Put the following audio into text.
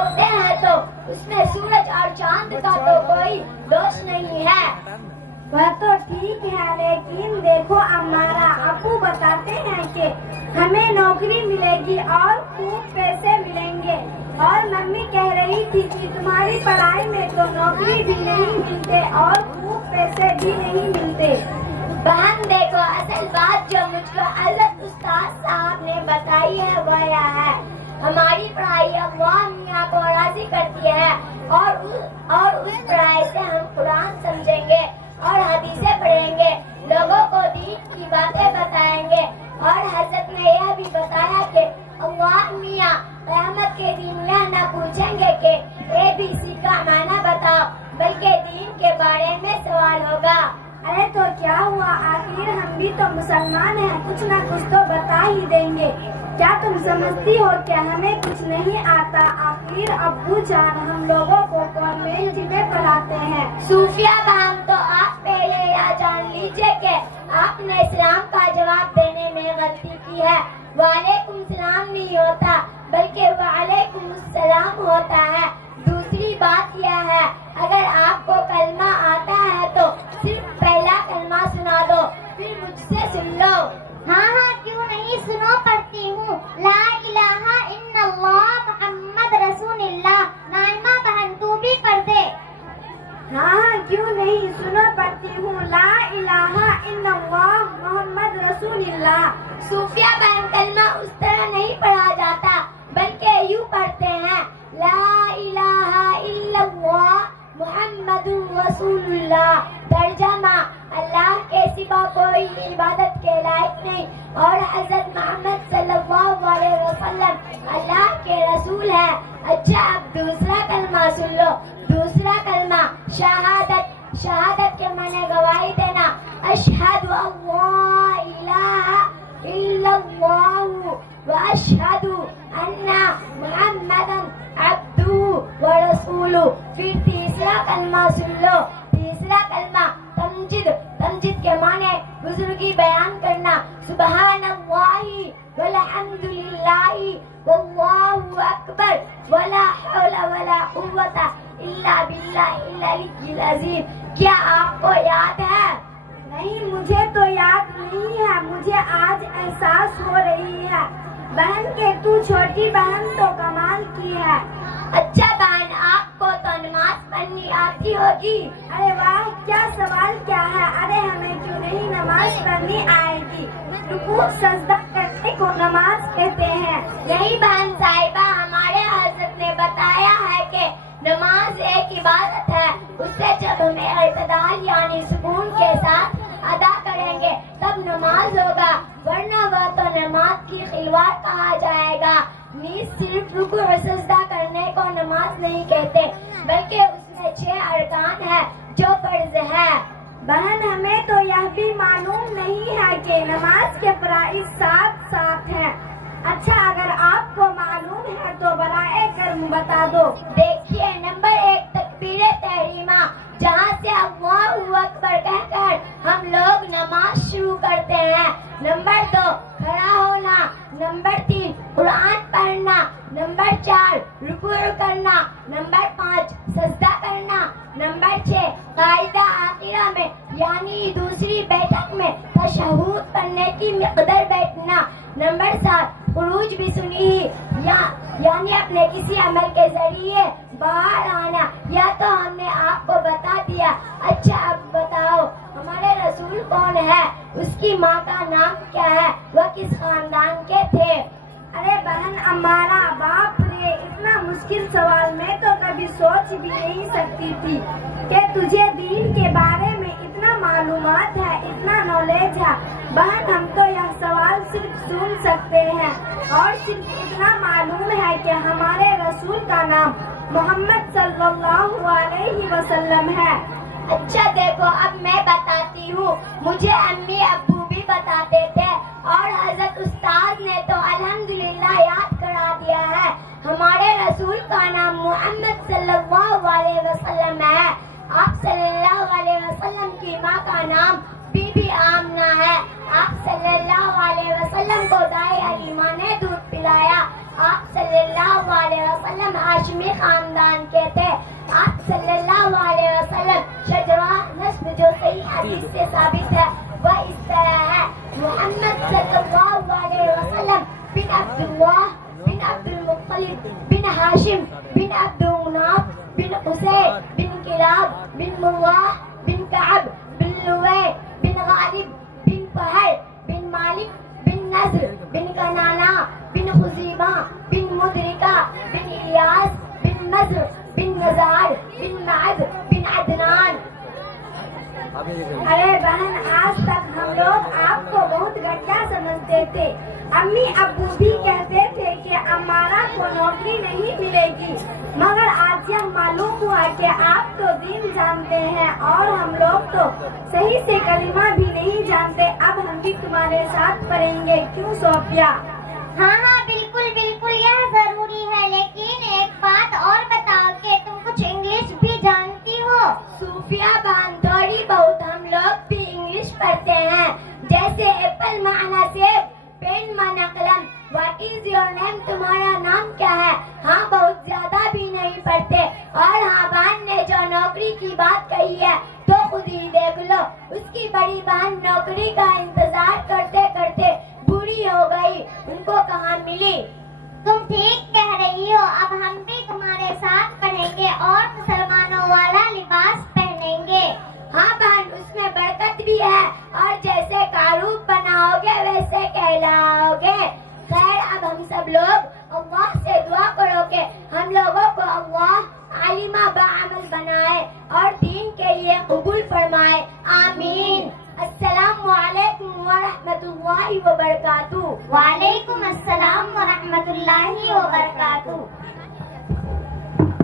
روکتے ہیں تو اس میں سورج اور چاند کا تو کوئی دوش نہیں ہے۔ وہ تو ٹھیک ہے، لیکن دیکھو ہمارا ابو بتاتے ہیں کہ ہمیں نوکری ملے گی اور خوب پیسے ملیں گے، اور ممی کہہ رہی تھی کہ تمہاری پڑھائی میں تو نوکری بھی نہیں ملتے اور خوب پیسے بھی نہیں ملتے۔ بہن دیکھو، اصل بات جو مجھ کو حضرت استاد صاحب نے بتائی ہے وہ یہ ہے، ہماری پڑھائی اللہ میاں کو راضی کرتی ہے، اور اس پڑھائی سے ہم قرآن سمجھیں گے اور حدیثیں پڑھیں گے، لوگوں کو دین کی باتیں بتائیں گے، اور حضرت نے یہ بھی بتایا کہ اللہ میاں قیامت کے دن یہ نہ پوچھیں گے کہ ABC کا معنی بتاؤ، بلکہ دین کے بارے میں سوال ہوگا۔ ارے تو کیا ہوا، آخر ہم بھی تو مسلمان ہیں، کچھ نہ کچھ تو بتا ہی دیں گے۔ کیا تم سمجھتی ہو کہ ہمیں کچھ نہیں آتا؟ آخر ابو جان ہم لوگوں کو کانوینٹ میں پڑھاتے ہیں۔ صوفیہ بہن، تو آپ پہلے یہ جان لیجئے کہ آپ نے اسلام کا جواب دینے میں غلطی کی ہے۔ وعلیکم السلام نہیں ہوتا، بلکہ وعلیکم السلام ہوتا ہے۔ دوسری بات یہ ہے، اگر آپ کو کلمہ آتا ہے تو صرف پہلا کلمہ سنا دو، پھر مجھ سے سن لو۔ ہاں کیوں نہیں، سنو پڑھتی ہوں۔ لا الہ الا اللہ محمد رسول اللہ۔ نائمہ بہن تو بھی پڑھ دے۔ ہاں کیوں نہیں، سنو پڑھتی ہوں۔ لا الہ الا اللہ محمد رسول اللہ۔ صوفیہ بہن، کلمہ اس طرح نہیں پڑھا جاتا، بلکہ یوں پڑھتے ہیں، لا الہ الا اللہ محمد رسول اللہ۔ ترجمہ، اللہ کے سوا کوئی عبادت کے لائق نہیں، اور حضرت محمد صلی اللہ علیہ وسلم اللہ کے رسول ہے۔ اچھا، اب دوسرا کلمہ سن لو۔ دوسرا کلمہ شہادت کے معنی گواہی دینا۔ اشہد ان لا الہ الا اللہ واشہد ان محمدا عبدہ ورسولہ۔ پھر تیسرا کلمہ سن لو۔ تیسرا کلمہ تمجید کے معنی بزرگی بیان کرنا۔ سبحان اللہ والحمد للہ واللہ اکبر ولا حول ولا قوت الا باللہ العلی العظیم۔ کیا آپ کو یاد ہے؟ نہیں، مجھے تو یاد نہیں ہے، مجھے آج احساس ہو رہی ہے۔ بہن کے تو چھوٹی بہن تو کمال کی ہے۔ اچھا بہن، آپ کو تو نماز پڑھنی آتی ہوگی۔ ارے واہ، کیا سوال کیا ہے؟ ارے ہمیں کیوں نہیں نماز پڑھنی آئے گی؟ رکوع سجدہ کرنے کو نماز کہتے ہیں۔ نہیں بہن صاحبہ، ہمارے حضرت نے بتایا ہے کہ نماز ایک عبادت ہے، اس سے جب ہمیں اعتدال یعنی سکون کے ساتھ ادا کریں گے تب نماز ہوگا، ورنہ وہ تو نماز کی خلوت کہا جائے گا۔ نیز صرف رکوع اور سجدہ کرنے کو نماز نہیں کہتے، بلکہ اس میں 6 ارکان ہے جو فرض ہے۔ بہن ہمیں تو یہ بھی معلوم نہیں ہے کہ نماز کے فرائض 7 ہیں۔ اچھا، اگر آپ کو معلوم ہے تو برائے کرم بتا دو۔ دیکھیے، نمبر 1 تکبیر تحریمہ، جہاں سے اللہ اکبر کہہ کر ہم لوگ نماز شروع کرتے ہیں۔ نمبر 2 کھڑا ہونا۔ نمبر 3 قرآن پڑھنا۔ نمبر 4 رکوع کرنا۔ نمبر 5 سجدہ کرنا۔ نمبر 6 قاعدہ آخرہ میں یعنی دوسری بیٹھک میں تشہد پڑھنے کی مقدار بیٹھنا۔ نمبر 7 خروج بھی سنی یعنی اپنے کسی عمل کے ذریعے باہر آنا، یا تو ہم نے آپ کو بتا دیا۔ اچھا، اب بتاؤ ہمارے رسول کون ہے، اس کی ماں کا نام کیا ہے، وہ کس خاندان کے تھے؟ ارے بہن ہمارا باپ رے، اتنا مشکل سوال میں تو کبھی سوچ بھی نہیں سکتی تھی کہ تجھے دین کے بارے میں اتنا معلومات ہے، اتنا نالج ہے۔ بہن ہم تو یہ سوال صرف سن سکتے ہیں، اور صرف اتنا معلوم ہے کہ ہمارے رسول کا نام محمد صلی اللہ علیہ وسلم ہے۔ اچھا دیکھو، اب میں بتاتی ہوں، مجھے امی ابو بھی بتاتے تھے، اور حضرت استاد نے تو الحمدللہ یاد کرا دیا ہے۔ ہمارے رسول کا نام محمد صلی اللہ علیہ وسلم ہے۔ آپ صلی اللہ علیہ وسلم کی ماں کا نام بی بی آمنہ ہے۔ آپ صلی اللہ علیہ وسلم کو دائیں حلیمہ نے دودھ پلایا۔ آپ صلی اللہ اللہ علیہ وسلم ہاشمی خاندان کے تھے. آپ صلی اللہ علیہ وسلم شجرہ نسب جو صحیح حدیث سے ثابت ہے وہ اس طرح ہے: محمد صلی اللہ علیہ وسلم بن عبد اللہ بن عبد المطلب بن ہاشم بن عبد مناف بن قصي بن كلاب بن مرة بن كعب بن لؤي بن غالب بن فهر بن مالك بن نضر بن كنانة بن خزيمة بن مدركة بن إلياس بن مزر بن نزار بن معد بن عدنان. ارے بہن، آج تک ہم لوگ آپ کو بہت گھٹیا سمجھتے تھے. امی ابو بھی کہتے تھے کہ امارہ کو نوکری نہیں ملے گی، مگر آج یہ معلوم ہوا کہ آپ تو دین جانتے ہیں اور ہم لوگ تو صحیح سے کلمہ بھی نہیں جانتے. اب ہم بھی تمہارے ساتھ پڑھیں گے، کیوں صوفیہ؟ ہاں ہاں بالکل بالکل، یہ ضروری ہے. لیکن ایک بات اور بتاؤ کہ تم کچھ انگلش بھی جانتی ہو؟ صوفیہ بہن تھوڑی بہت ہم لوگ بھی انگلش پڑھتے ہیں، جیسے ایپل معنی سیب، پین معنی قلم. What is your name? تمہارا نام کیا ہے؟ ہاں بہت زیادہ بھی نہیں پڑھتے. اور ہاں بہن نے جو نوکری کی بات کہی ہے تو خود ہی دیکھ لو، اس کی بڑی بہن نوکری کا انتظار کرتے کرتے بوڑھی ہو گئی، ان کو کہاں ملی. تم ٹھیک کہہ رہی ہو. اب ہم بھی تمہارے ساتھ پڑھیں گے اور مسلمانوں والا لباس پہنیں گے. ہاں بہن، اس میں برکت بھی ہے اور جیسے کاروب بناؤ گے ویسے کہلاؤ گے. خیر، اب ہم سب لوگ اللہ سے دعا کرو کہ ہم لوگوں کو اللہ عالمہ بعمل بنائے اور دین کے لیے قبول فرمائے. آمین. السلام علیکم ورحمۃ اللہ وبرکاتہ. وعلیکم السلام ورحمۃ اللہ وبرکاتہ.